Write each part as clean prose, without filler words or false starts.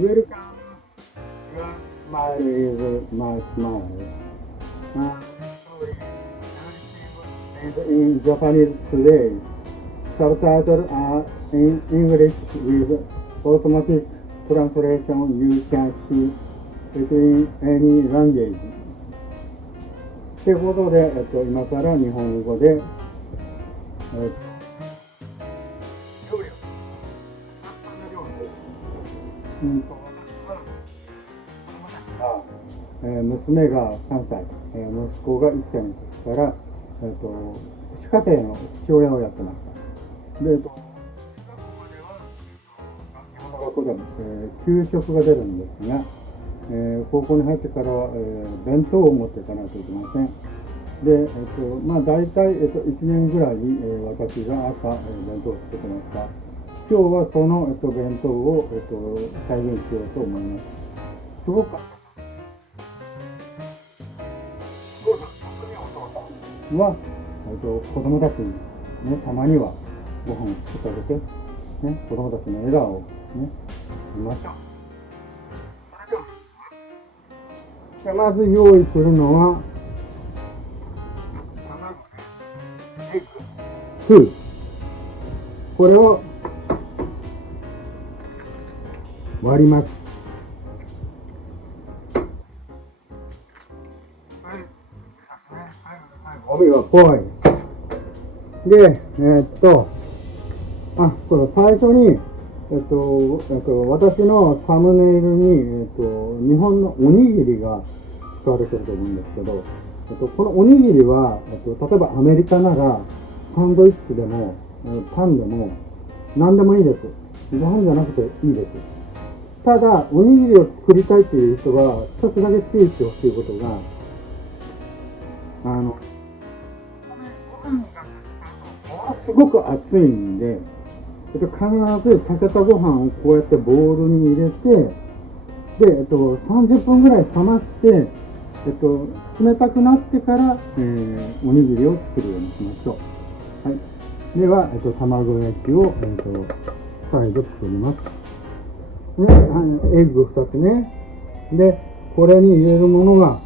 Welcome, your smile is my smile. Sorry, and in Japanese today, subtitles are in English with automatic translation. You can see between any language. ということで、今から日本語で、娘が3歳、息子が1歳の時から、父家庭の父親をやってました。で、日本の学校では、給食が出るんですが、高校に入ってからは、弁当を持っていかないといけません。で、大体、1年ぐらい、私が朝、弁当を作ってました。今日はその、弁当を、再現しようと思います。すごくは、子供たちに、ね、たまにはご飯を作ってあげて、ね、子供たちの笑顔を、ね、見ましょう。でまず用意するのは、卵、これを割ります。ゴミは怖い。で、これ最初に、私のサムネイルに、日本のおにぎりが使われてると思うんですけど、このおにぎりは、例えばアメリカならサンドイッチでもパンでも何でもいいです。ご飯じゃなくていいです。ただ、おにぎりを作りたいという人は、一つだけ注意してほしいことが、すごく熱いんで、必ず炊けたご飯をこうやってボウルに入れて、で、30分ぐらい冷まして、冷たくなってから、おにぎりを作るようにしましょう。はい。では、卵焼きを、再度作ります。ね、エッグ2つね。で、これに入れるものが、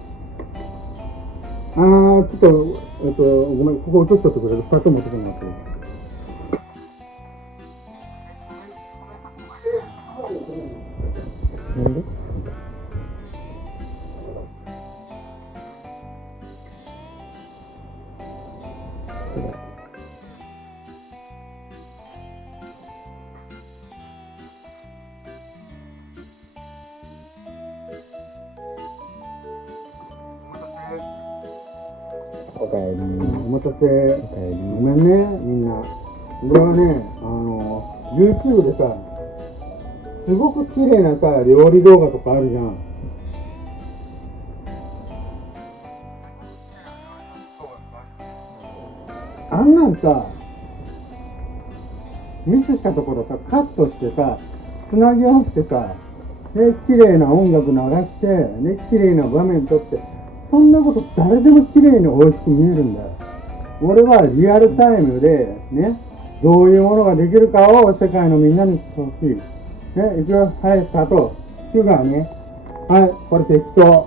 ちょっと、ごめん、ここ映しちゃってくれる。2つ持ってきます。なんでおかえり。お待たせ。ごめんね、みんな。これはね、YouTube でさ、すごく綺麗なさ、料理動画とかあるじゃん。あんなんさ、ミスしたところさ、カットしてさ、つなぎ合わせてさ、で、綺麗な音楽流して、ね、綺麗な場面撮って、そんなこと誰でも綺麗に美味しく見えるんだよ。俺はリアルタイムで、ね、どういうものができるかを世界のみんなに知ってほしい。ね、いくよ。はい、スタート。シュガーね。はい、これ適当。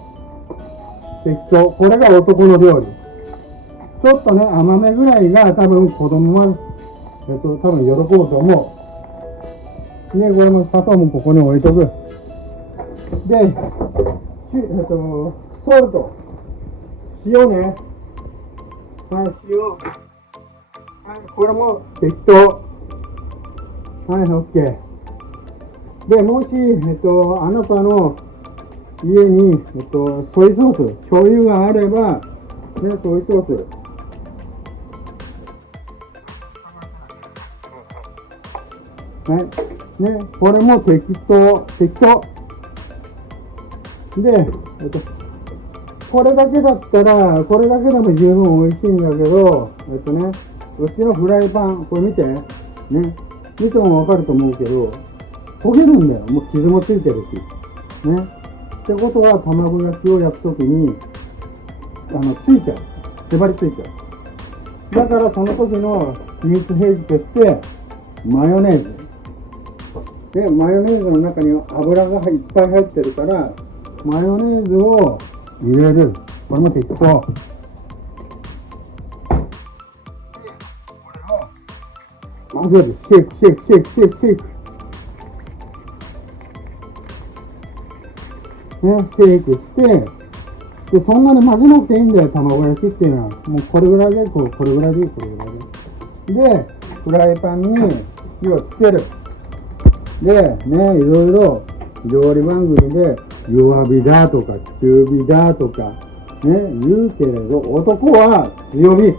適当。これが男の料理。ちょっとね、甘めぐらいが多分子供は、多分喜ぶと思う。ね、これも砂糖もここに置いとく。で、ソルト。塩ね。はい、塩。はい、これも適当。はい、オッケー。で、もし、あなたの家に、ソイソース、醤油があれば、ね、ソイソース。はい。ね、これも適当。で、これだけだったら、これだけでも十分美味しいんだけど、うちのフライパン、これ見て。ね。見てもわかると思うけど、焦げるんだよ。もう傷もついてるし。ね。ってことは、卵焼きを焼くときに、ついちゃう。縛りついちゃう。だから、その時の秘密兵器として、マヨネーズ。で、マヨネーズの中に油がいっぱい入ってるから、マヨネーズを入れる。これも適当。混ぜる。シェイク、シェイク、シェイク、シェイク、シェイク。ね、シェイクして、で、そんなに混ぜなくていいんだよ、卵焼きっていうのは。もうこれぐらいで、これぐらいでいい、これぐらいで。で、フライパンに火をつける。で、ね、いろいろ料理番組で弱火だとか中火だとか、ね、言うけれど、男は強火。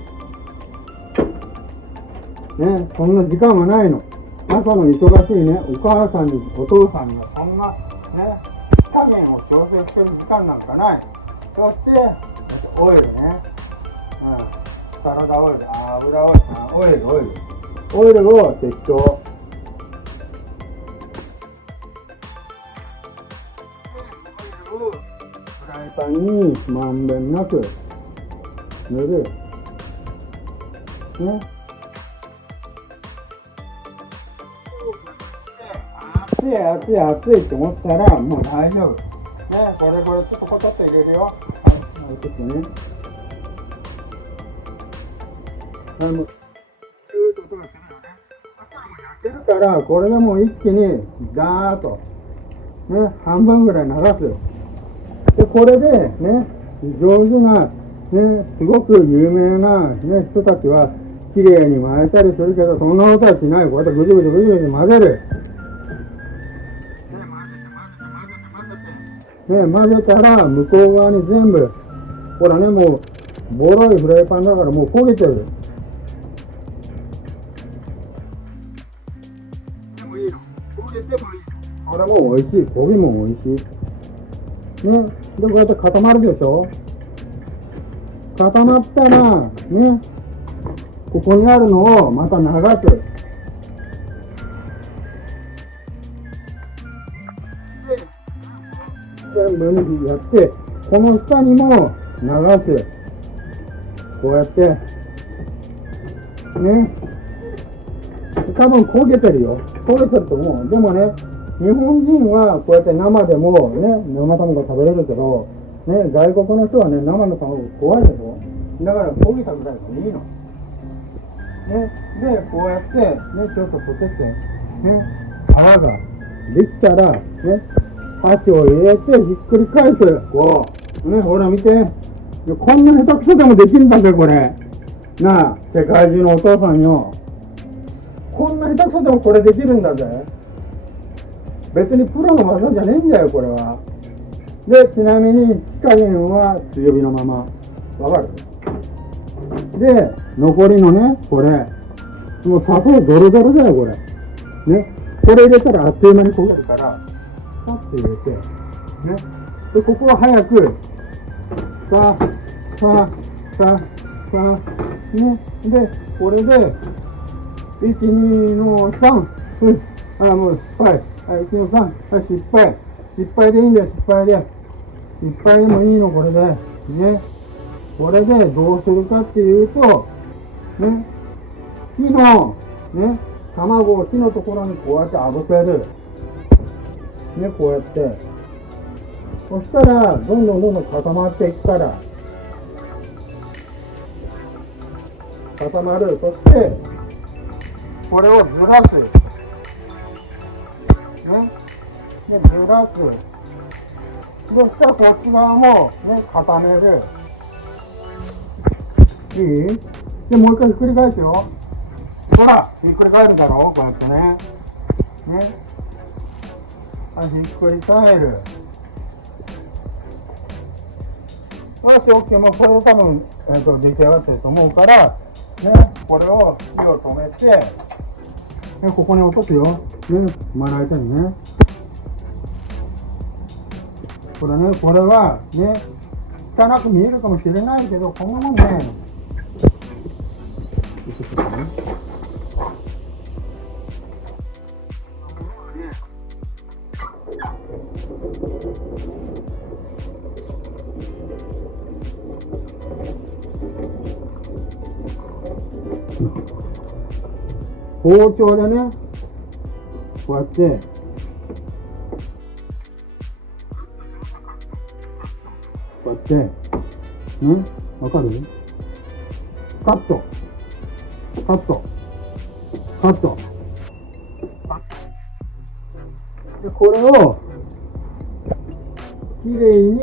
ね、そんな時間はないの。朝の忙しいね、お母さんに、お父さんにはそんな、ね、火加減を調整してる時間なんかない。そして、オイルね。サラダオイル、油オイル、オイルを適当。フライパンにまんべんなく塗る。ね。熱いって思ったらもう大丈夫。ね、これちょっとコトッと入れるよ。はい、ちょっとね。キューッと音がするよね。焼けるから、これでもう一気にダーッと、ね、半分ぐらい流す。で、これでね、上手な、ね、すごく有名な、ね、人たちは、綺麗に巻いたりするけど、そんなことはしない。こうやってぐじぐじ混ぜる。ね、混ぜたら、向こう側に全部、ほらね、もう、ボロいフライパンだからもう焦げてる。でもいいの。焦げてもいいの。これも美味しい。焦げも美味しい。ね。で、こうやって固まるでしょ。固まったら、ね、ここにあるのをまた流す。全部にやって、この下にも流す。こうやって。ね。多分焦げてるよ。焦げてると思う。でもね、日本人はこうやって生でもね、生卵食べれるけど、ね、外国の人はね、生の卵怖いでしょ。だから焦げたぐらいでいいの。ね。で、こうやって、ね、ちょっと溶けて、ね、泡ができたら、ね、箸を入れてひっくり返す。こう。ね、ほら見て。こんな下手くそでもできるんだぜ、これ。なあ、世界中のお父さんよ。こんな下手くそでもこれできるんだぜ。別にプロの技じゃねえんだよ、これは。で、ちなみに火加減は強火のまま。わかる？で、残りのね、これ。もう砂糖ドロドロだよ、これ。ね。これ入れたらあっという間に焦げるから、パッと入れて、ね。で、ここは早く、さあ、ね。で、これで、1、2の3、もう失敗。1の3、失敗。失敗でいいんだよ、失敗で。失敗でもいいの、これで。ね。これでどうするかっていうと、ね。火の、ね、卵を火のところにこうやってあぶせる。ね、こうやって。そしたら、どんどん固まっていくから。固まる。そして、これをずらす。ね。で、ずらす。で、そしたらこっち側も、ね、固める。いい？で、もう一回ひっくり返すよ。ほら、ひっくり返るだろう、こうやってね。ね。はい、ひっくり返る。よし、OK。もうこれで多分、出来上がってると思うから、ね、これを火を止めて、ね、ここに落とすよ。ね、まな板にね。これね、これはね、汚く見えるかもしれないけど、こんなもんね。包丁でね、こうやって、わかる？カット、カット、カット。で、これを、きれいに、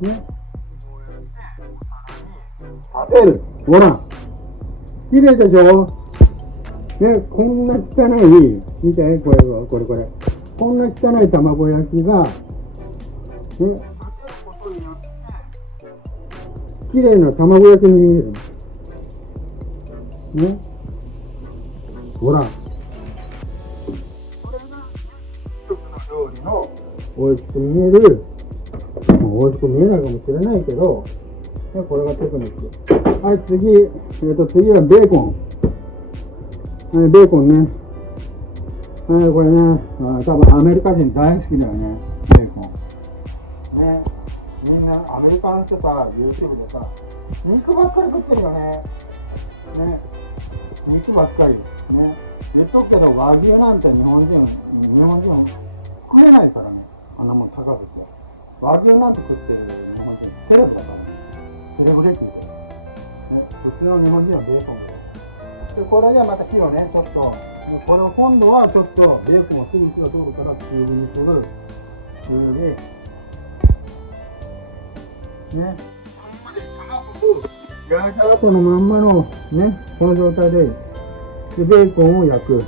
ね、立てる。ほら。きれいでしょ？ね、こんな汚い、見て、これ。こんな汚い卵焼きが、ね、きれいな卵焼きに見える。ね。ほら。これが一つの料理の美味しく見える。美味しく見えないかもしれないけど、これがテクニック。はい、次はベーコン。ベーコンね。これね、多分アメリカ人大好きだよね、ベーコン。ね、みんなアメリカの人さ、YouTube でさ、肉ばっかり食ってるよね。ね、肉ばっかり。ね、言っとくけど和牛なんて日本人食えないからね、あんなもん高くて。和牛なんて食ってる日本人セレブだから。セレブレティーで、ね、普通の日本人はベーコンで、これでまた火をね、ちょっと、これを今度はちょっとベーコンをすぐ火が通るから中火にする。それで、ね、焼いた後のまんまのね、この状態で、ベーコンを焼く。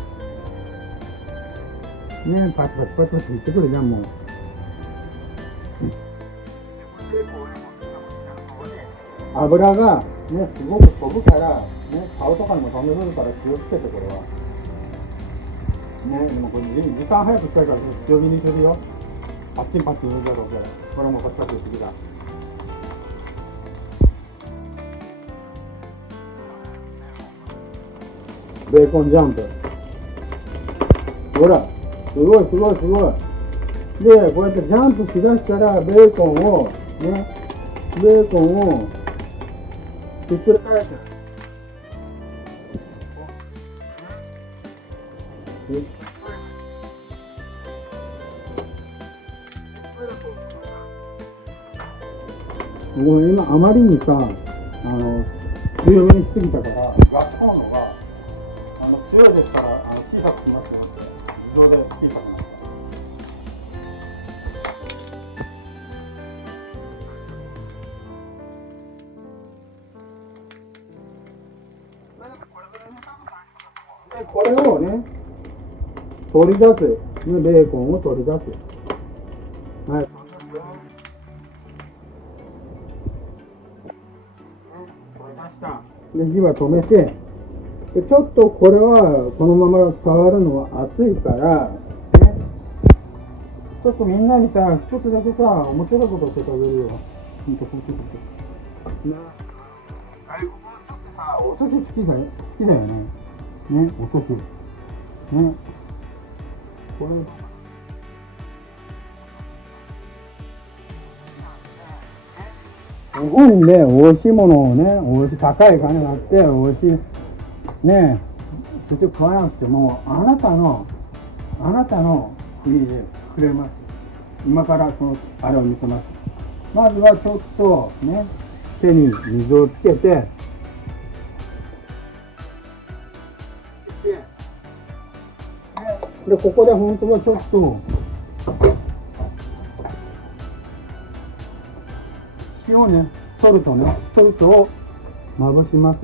ね、パチパチ言ってくるじゃん、もう。油がね、すごく飛ぶから、ね、顔とかにも飛んでくるから気をつけて、これは。ね、でもこれ時間早くしたいから強火にするよ。パッチンパッチン言うだろうけど、これもパチパチ言ってきた。ベーコンジャンプ。ほら、すごい。で、こうやってジャンプしだしたら、ベーコンをひっくり返す。もう今あまりにさ、強めにしすぎたから、ガスコンロが強いですから小さくしますよって自動で小さくなった。でこれをね取り出す、ね、ベーコンを取り出す。はい。で火は止めて、でちょっとこれはこのまま触るのは熱いから、ね、ちょっとみんなにさ一つだけさ面白いことしてあげるよ。ね、外国の人ってさお寿司好きだよね。ね、お寿司。ね、これ。日本で美味しいものをね、美味しい高い金があって美味しいね、寿司食わなくてもあなたの国で作れます。今からそのあれを見せます。まずはちょっとね、手に水をつけて、でここで本当はちょっと塩ね、ソルトをまぶします。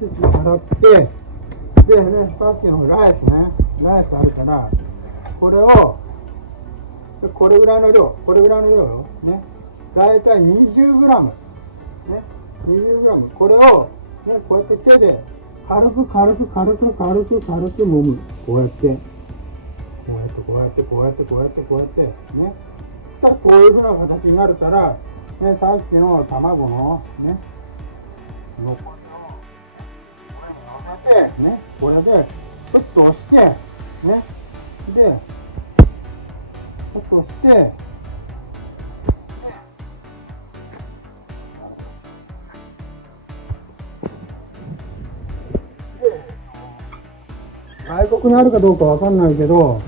で洗って、でね、さっきのライスあるから、これをこれぐらいの量よね、だいたい 20g ね、20g、これをね、こうやって手で軽く揉む。こうやってね、そしたらこういうふうな形になるから、ね、さっきの卵のね、残りをこれに乗せて、ね、これでちょっと押して、ね、で、ちょっと押して、外国にあるかどうかわかんないけど、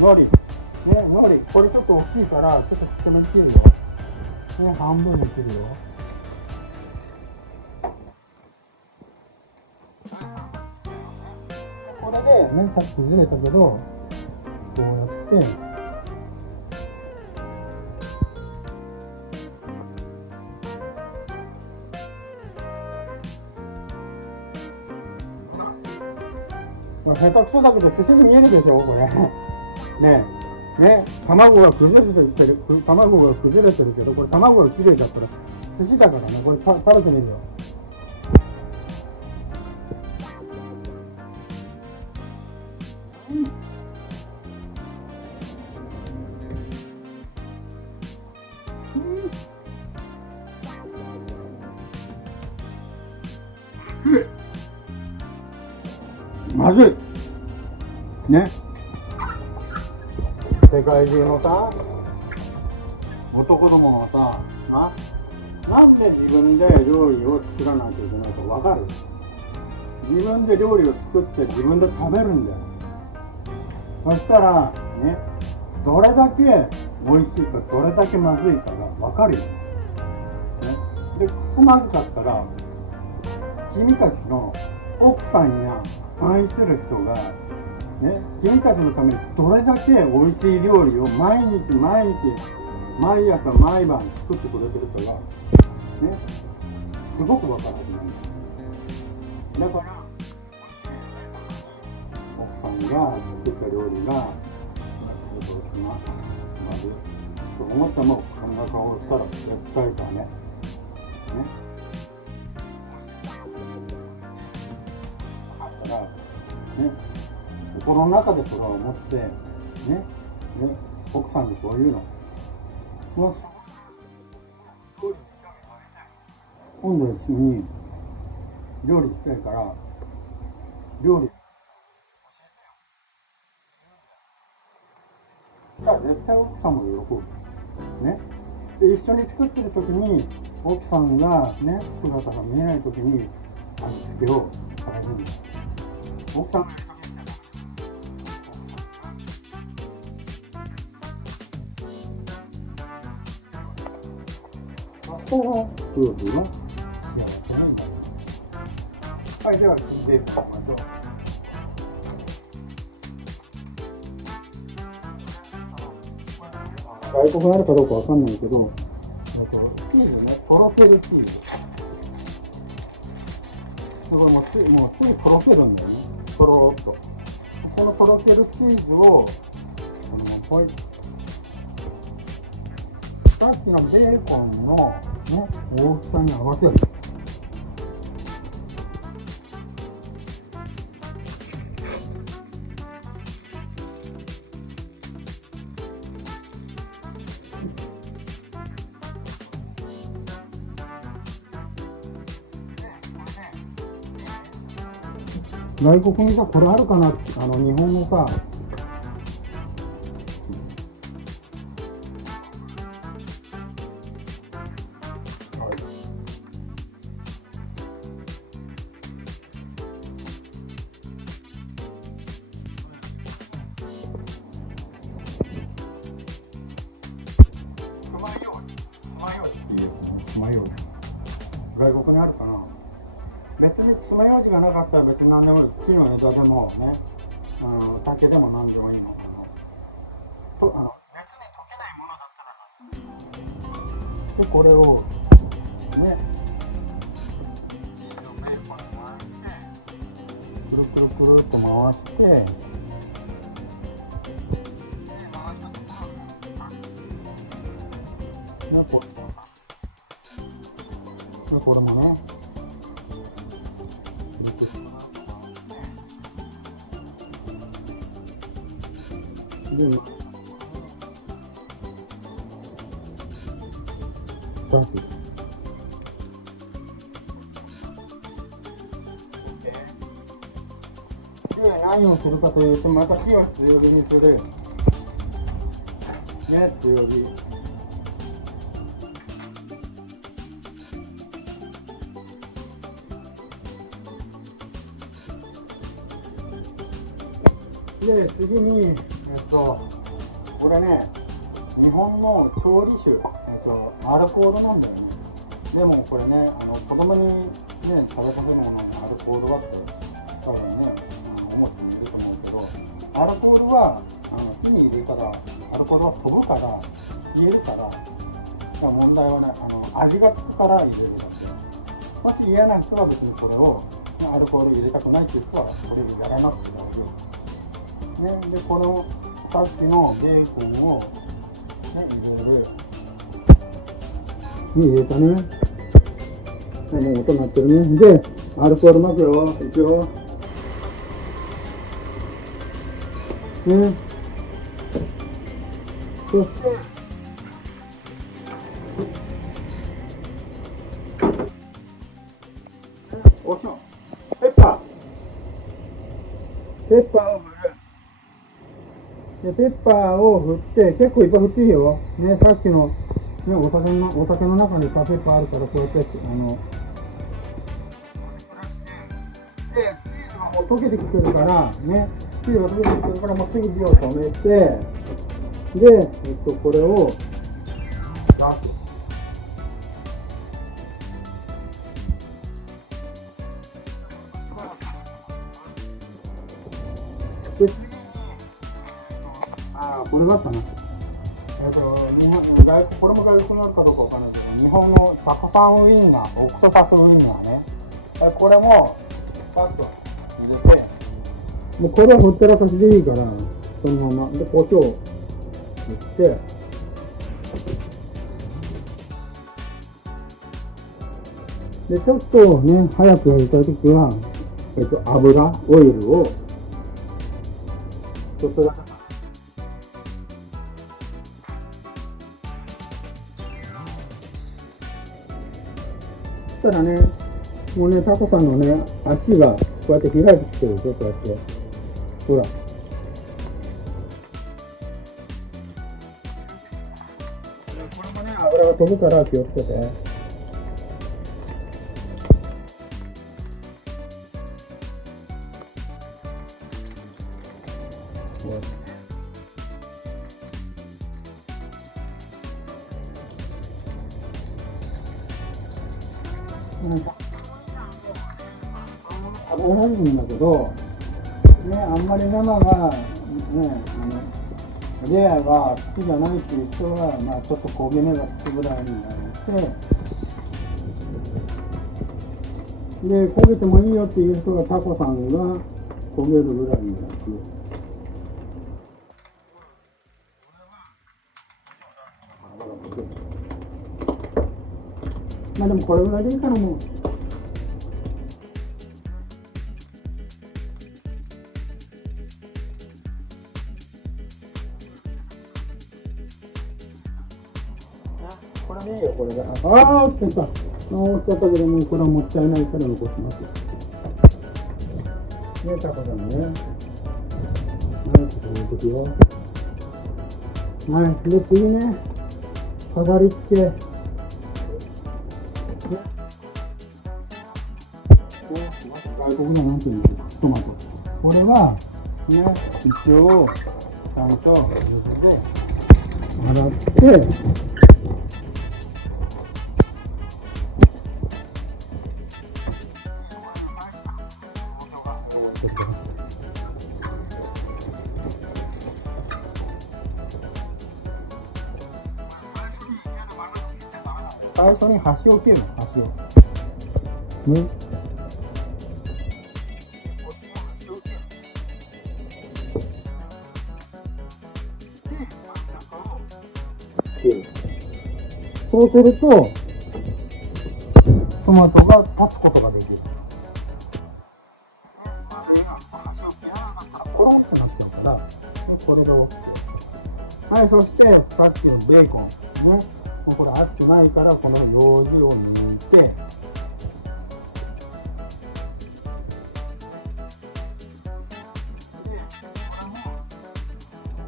海苔。ね、海苔。これちょっと大きいから、ちょっとちっちゃめに切るよ。ね、半分に切るよ。これで、ね、さっき崩れたけど、こうやって、下手くそだけど、寿司に見えるでしょ、これ。ねえ。ね、卵が崩れてるけど、これ卵が綺麗だったら、寿司だからね、これ食べてみるよ。まずいね。世界中のさ、男どもはさ、なんで自分で料理を作らないといけないか分かる？自分で料理を作って自分で食べるんだよ。そしたらね、どれだけ美味しいかどれだけまずいかが分かるよ、ね、で、クソまずかったら君たちの奥さんや愛する人がね、君たちのためにどれだけ美味しい料理を毎日毎朝毎晩作ってくれてるかがね、すごく分かるはずなんだ。だから奥さんが作った料理がどうしますまずと思ってもこんな顔をしたら絶対ダメね。だからね、心の中でそれを思ってね、奥さんにそういうの今度に料理したいから料理じゃあ絶対奥さんも喜ぶね。で一緒に作ってる時に奥さんがね姿が見えない時に味付けをされるんです。奥さんがそしたら夫婦の幸せになります。はい、では聞いていきましょう。外国あるかどうかわかんないけど、チーズね、とろけるチーズ。これもうついとろけるんだよね。とろろっと。このとろけるチーズを、こうさっきのベーコンの、ね、大きさに合わせる。外国にさ、これあるかな、日本のさ、爪楊枝。外国にあるかな。別に爪楊枝がなかったら別に何でもいい。木の枝でもね、竹でも何でもいいの。別に溶けないものだったらで、これをね、チーズをベーコンに巻いて、くるくるくるっと回して、これもね、で、何をするかというと、また火を強火にする。ね、強火。で、次にこれね、日本の調理酒、アルコールなんだよね。でもこれね、子供にね、食べさせるものにアルコールはって多分ね、思っていると思うけど、アルコールは火に入れたら、アルコールは飛ぶから、消えるから、だから問題はね、味がつくから入れるだけ。もし嫌な人は別にこれを、アルコール入れたくないっていう人は、これでやらなくて大丈夫。ね、で、このさっきのベーコンを、ね、入れる。入れたね。もう音鳴ってるね。で、アルコール巻くよ。いくよ。ね。そして、おしょ。ペッパーを振る。で、ペッパーを振って、結構いっぱい振っていいよ。ね、さっきの、ね、お酒の中にペッパーあるから、こうやって、で、チーズがもう溶けてきてるから、ね、チーズが溶けてきてるから、もうすぐ火を止めて、で、これを、出す。で、次に、これだったな。これも外国になるかどうかわからないけど、日本のタコさんウインナー、オクトパスウインナーね。これも、パッと入れて、もうこれはほったらかしでいいから、そのまま。で、胡椒を振って、で、ちょっとね、早くやりたいときは、油、オイルを、ちょっとだけ。そしたらね、もうね、タコさんのね、足がこうやって開いてきてるでしょ、こうやって。ほら。これもね、油が飛ぶから気をつけて。食べられるんだけど、ね、あんまり生が、ね、レアが好きじゃないっていう人は、まあ、ちょっと焦げ目がつくぐらいになって、で、焦げてもいいよっていう人がタコさんが焦げるぐらいになって。まあでもこれぐらいでいいからもう。これでいいよ、これで。落ちちゃった。落ちちゃったけども、これはもったいないから残しますよ。ね、タコさんね。はい、ちょっと置いとくよ。はい、で、次ね、飾り付け。外国のなんていうの、トマト。これは、ね、一応、ちゃんと水で洗って、最初に端を切るの、端を。ね。そうすると、トマトが立つことができる。コロンとなっちゃうから、これで OK。はい、そしてさっきのベーコン。ね。もうこれ熱くないから、このようじを抜いて、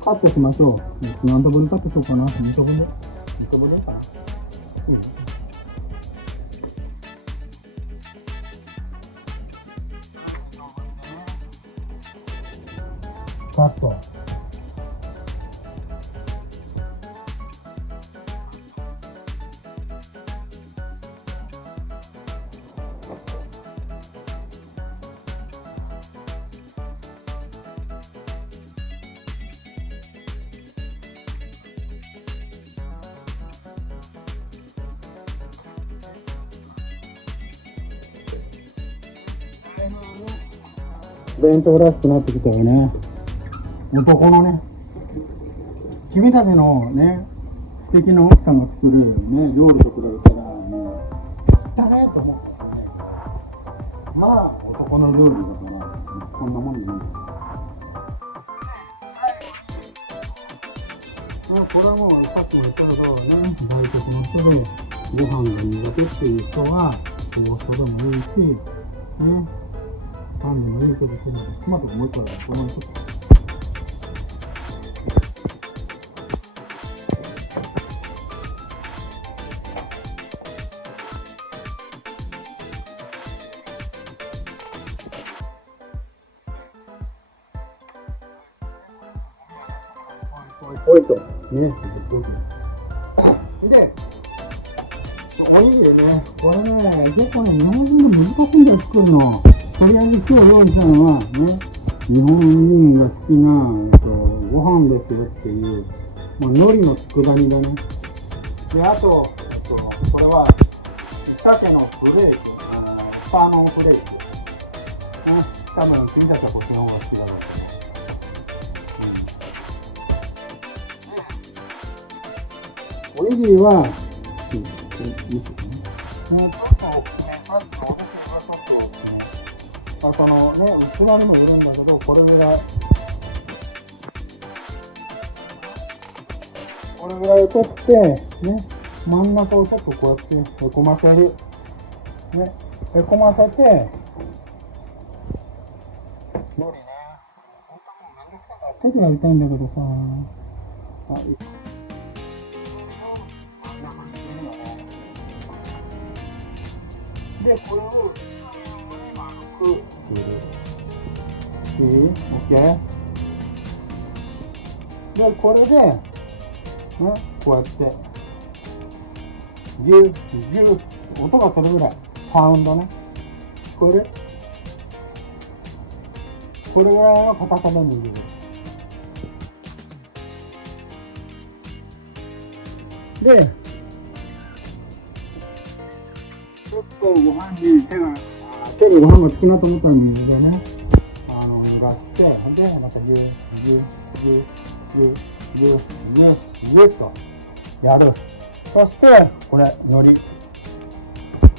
カットしましょう。何等分にカットしようかな。2等分で。2等分でいいかな。うん。カット。弁当らしくなってきたよね。男のね、君たちのね、素敵な奥さんが作るね、料理と比べたらね、汚ねえと思うんですよね。まあ、男の料理だから、こんなもんでいいんだよ。これはもうさっきも言ったけどね、外国の人でご飯が苦手っていう人はトーストでもいいし、ね、パンでもいいけど、トマトもう一個だから、これもちょっと。ポイントね、で、おにぎりね、これね、結構ね、日本人も難しいんだよ、作るの。とりあえず今日用意したのは、ね、日本人が好きな、ご飯ですよっていう、海苔の佃煮だね。で、あと、これは、鮭のフレーク、サーモンフレーク。ね、多分、君たちはこっちの方が好きだろうけど。おにぎりは、ちょっと大きめ、ちょっと大きめ。そのね、器にもよるんだけど、これぐらい。これぐらいを取って、ね、真ん中をちょっとこうやってへこませる。ね、へこませて、海苔ね、本当はもうめんどくさいから手でやりたいんだけどさ、で、これを丸くする。OK？ で、これで、ね、こうやって、ギュッ、ギュッ、音がするぐらい、サウンドね。これぐらいの硬さで握る。で、ちょっとご飯に手でご飯がつくなと思ったら水でね、濡らして、で、またギュッ、ギュッ、ギュッ、ギュッ、ギュッ、ギュッ、ギュッとやる。そして、これ、海苔。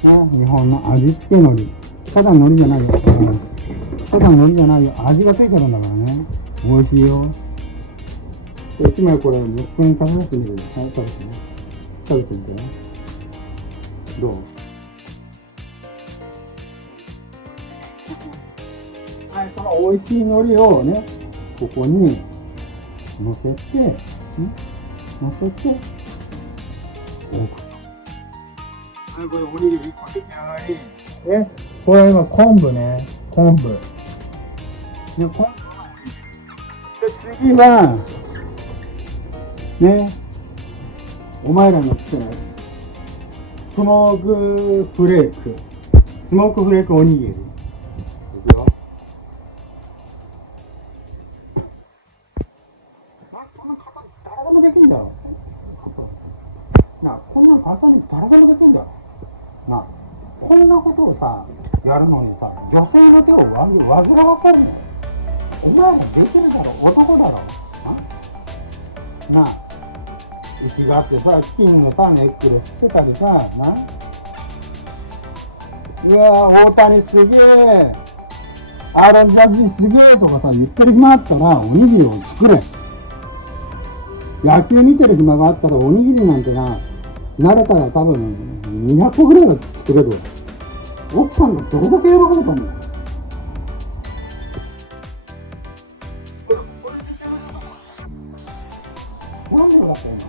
日本の味付け海苔。ただ海苔じゃないよ。ただ海苔じゃないよ。味がついてるんだからね。美味しいよ。で、1枚これ、息子に食べてみるよ。はい、食べてね。食べてみてね。どう？はい、その美味しい海苔をね、ここに乗せて、乗せて置く。はい、これおにぎり1個出来上がり。これ今昆布ね、昆布。で、昆布のおにぎり。で、次は、ね、お前らの知ってないスモークフレーク。スモークフレークおにぎり。いくよ。こんな簡単に誰でもできんだろ。なあ、こんな簡単に誰でもできんだろ。なあ、こんなことをさ、やるのにさ、女性の手を煩わせるの。お前らできるだろ、男だろ。なあ、うちがあってさ、チキンのさ、ネックレスつけたりさ、うわぁ、大谷すげえ、アーロン・ジャッジすげえとかさ、言ってる暇あったら、おにぎりを作れ。野球見てる暇があったら、おにぎりなんてな、慣れたら多分、200個ぐらいは作れる。奥さんがどれだけ喜ぶと思う。何秒だったよな。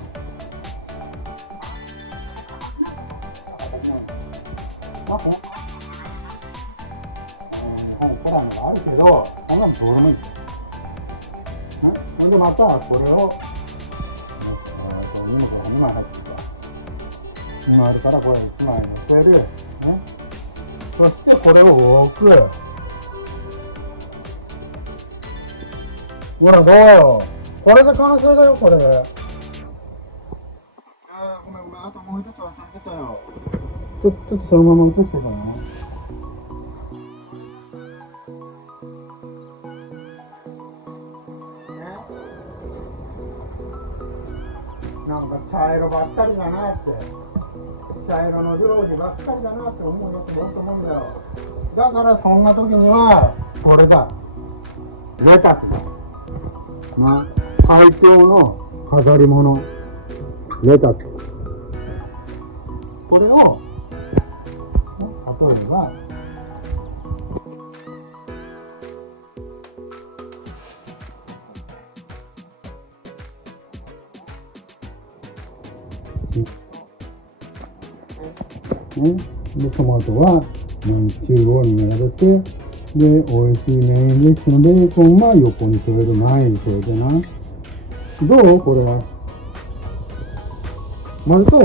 コラムがあるけど、そんなのどうでもいい。それでまたこれを、荷物が2枚入ってきた。2枚あるからこれ1枚乗せる。そしてこれを置く。ほらどうよ。これで完成だよ、これで。ごめん、あともう一つ忘れてたよ。ちょっとそのまま映してたよね。なんか茶色ばっかりだなって、茶色の料理ばっかりだなって思うやつも多いと思うんだよ。だからそんな時にはこれだ、レタスだ。まあ最強の飾り物、レタス。これを例えばでトマトは中央に並べて、で美味しいメインディッシュのベーコンは横に添える、前に添えてな。どうこれまずそう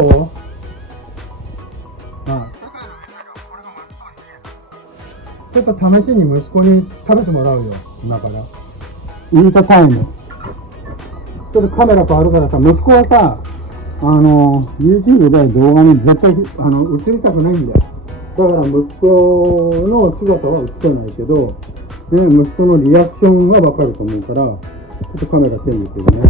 ちょっと試しに息子に食べてもらうよ、今から。イートタイム。ちょっとカメラ変わるからさ、息子はさ、YouTube で動画に絶対映りたくないんだよ。だから息子の姿は映せないけど、ね、息子のリアクションはわかると思うから、ちょっとカメラチェンジするね。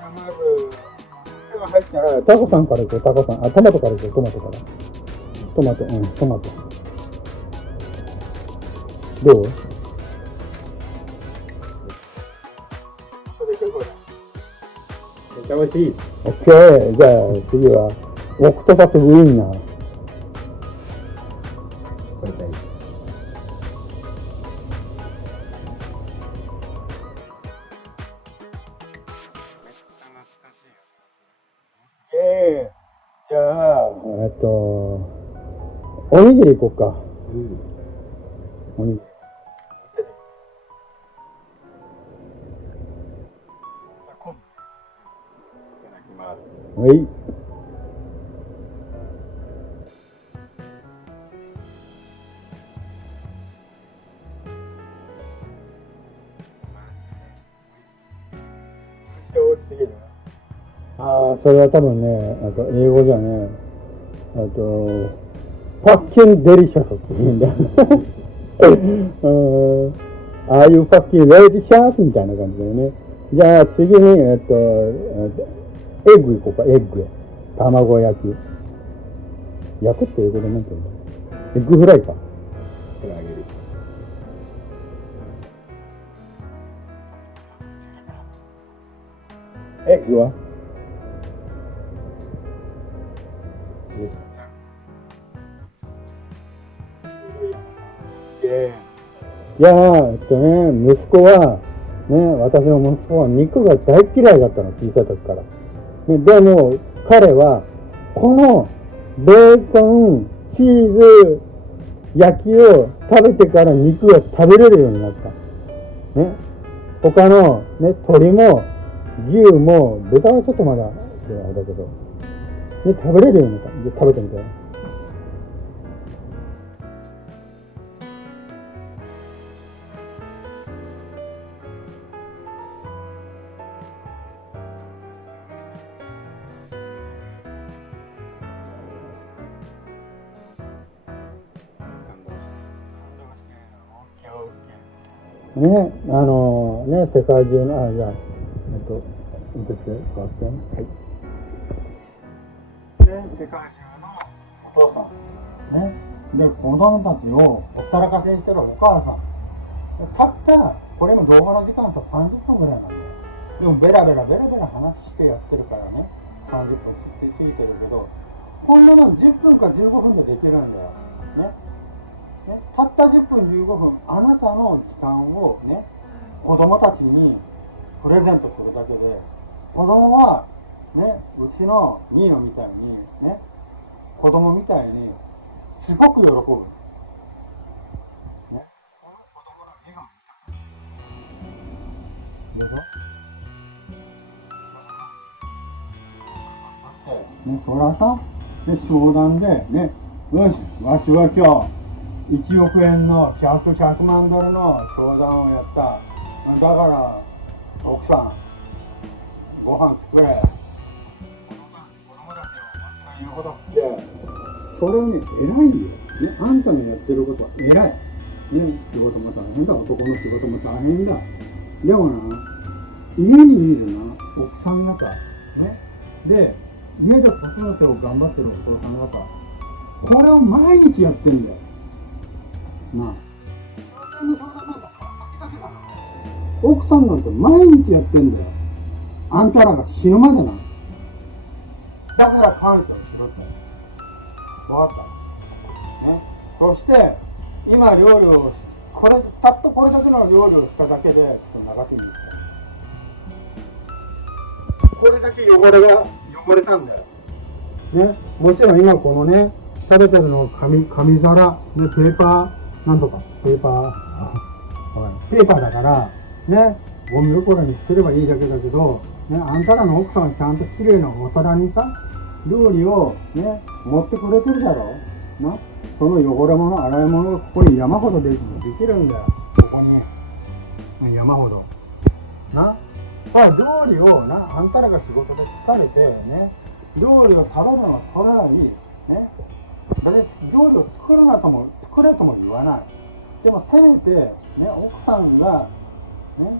まず、手が入ったら、タコさんからいこう、タコさん。トマトからいこう、トマトから。トマト。どう？めっちゃ美味しい。オッケー。じゃあ次はオクトパスウインナー。これ大事。じゃあおにぎりいこうか。おにぎり。はい。それは多分ね、英語じゃね、パッキンデリシャスって言うんだ。ああいうパッキンデリシャスみたいな感じだよね。じゃあ次に、エッグいこうか、エッグ。卵焼き。焼くって英語で何て言うんだ。エッグフライか。エッグはいや息子は、私の息子は肉が大嫌いだったの、小さい時から。でも、彼は、このベーコン、チーズ、焼きを食べてから肉が食べれるようになった。他の、鶏も、牛も、豚はちょっとまだ、あれだけど、食べれるようになった。食べてみたい。世界中の、じゃあ、世界中のお父さん、で、子供たちをほったらかしにしてるお母さん、たった、これも動画の時間さ、30分ぐらいなんだよ。でも、ベラベラ話してやってるからね、30分過ぎてるけど、こんなの10分か15分でできるんだよ。たった10分15分、あなたの時間を子供たちにプレゼントするだけで、子供はうちのニーノみたいに子供みたいにすごく喜ぶ。子供の笑顔そらさ、商談でよし、わしは今日1億円の100万ドルの商談をやった。だから奥さん、ご飯作れ。子供たちをわしが言うことって、それに偉いよ。あんたのやってることは偉い。ね、仕事も大変だ、男の仕事も大変だ。でもな、家にいるな、奥さん方、ね、で、家で子育てを頑張ってるお父さん方、これを毎日やってんだよ。なあ。奥さんなんて毎日やってんだよ。あんたらが死ぬまでな。だから感謝しろって。わかったね。そして、今料理をたったこれだけの料理をしただけで、ちょっと流すんですよ。これだけ汚れたんだよ。ね、もちろん今このね、食べてるの紙皿、ね、ペーパー、なんとか、ペーパーだから、ね、ゴミ袋に捨てればいいだけだけど、ね、あんたらの奥さんはちゃんときれいなお皿にさ、料理をね、持ってくれてるだろう。な、その汚れ物、洗い物がここに山ほどできるんだよ。ここに、ね、山ほど。な、料理をな、あんたらが仕事で疲れてね、料理を食べるのはそれはいい。ね、別に料理を作れとも言わない。でもせめて、ね、奥さんが、ね、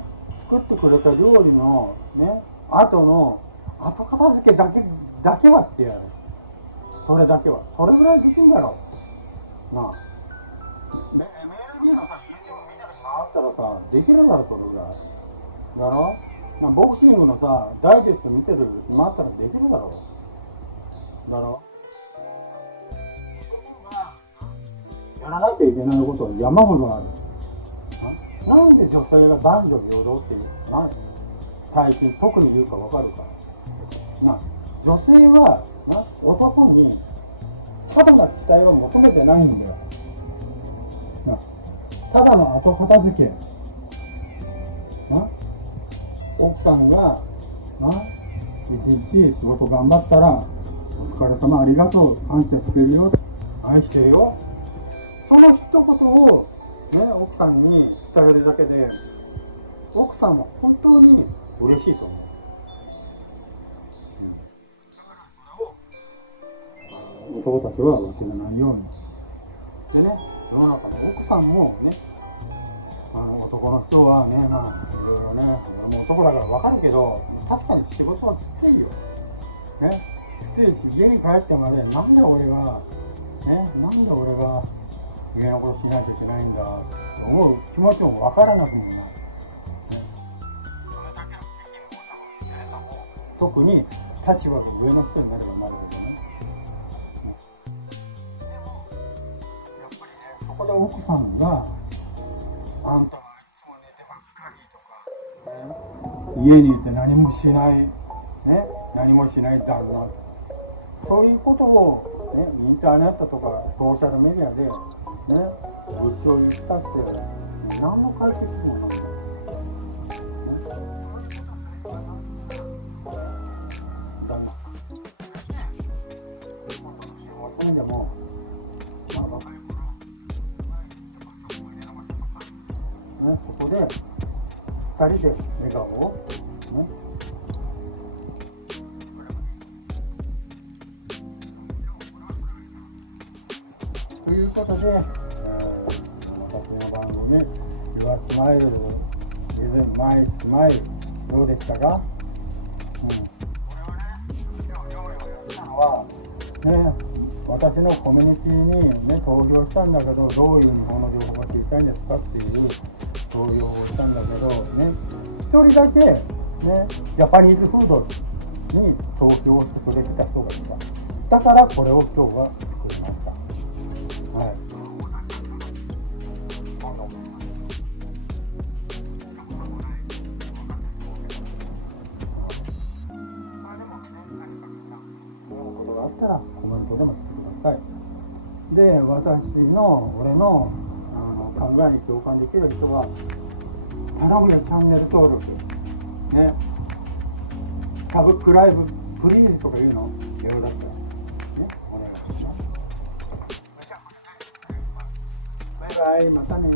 作ってくれた料理の、ね、後片付けだけはしてやる。それだけは。それぐらいできるんだろう。なあ。MLB のさ、YouTube 見てる暇あったらさ、できるだろ、それぐらい。だろ、ボクシングのさ、ダイジェスト見てる暇あったらできるだろう。だろ、やらなきゃいけないことは山ほどある。なんで女性が男女平等っていう、最近特に言うか分かるか。女性は男にただの期待を求めてないんだよ。ただの後片付け。奥さんが一日仕事頑張ったら、お疲れ様、ありがとう、感謝してるよ、愛してるよ。その一言を、ね、奥さんに伝えるだけで、奥さんも本当に嬉しいと思う。男たちは忘れないように。でね、世の中の奥さんもね、男の人はね、いろいろね、俺も男だから分かるけど、確かに仕事はきついよ。ね、きついし、家に帰ってまで、なんで俺が家のことしないといけないんだと思う気持ちも分からなくもない。それだけの責任を多分けれども、特に立場が上の人になればなるほどね。でも、やっぱりね、そこで奥さんが、あんたはいつも寝てばっかりとか、家にいて何もしない、ね、何もしない旦那、そういうことを、ね、インターネットとかソーシャルメディアで、ね、愚痴を言ったって何の解決にもならない。旦那さん、本当の幸せにでも、若い頃、思い出の場所とか、ね、そこで2人で笑顔を、ね、ということで、私の番組 Your Smile is My Smile どうでしたか？これはね、今日料理をやったのは、ね、私のコミュニティに、ね、投票したんだけど、どういう日本の情報が知りたいんですかっていう投票をしたんだけど、ね、一人だけ、ね、ジャパニーズフードに投票してくれてた人がいた。だからこれを今日は作りました。はい。あったらコメントでもしてください。で、俺の考えに共感できる人は頼むよ、チャンネル登録ね、サブスクライブプリーズとかいうのいろいろだったらね、お願いします。バイバイ、またね。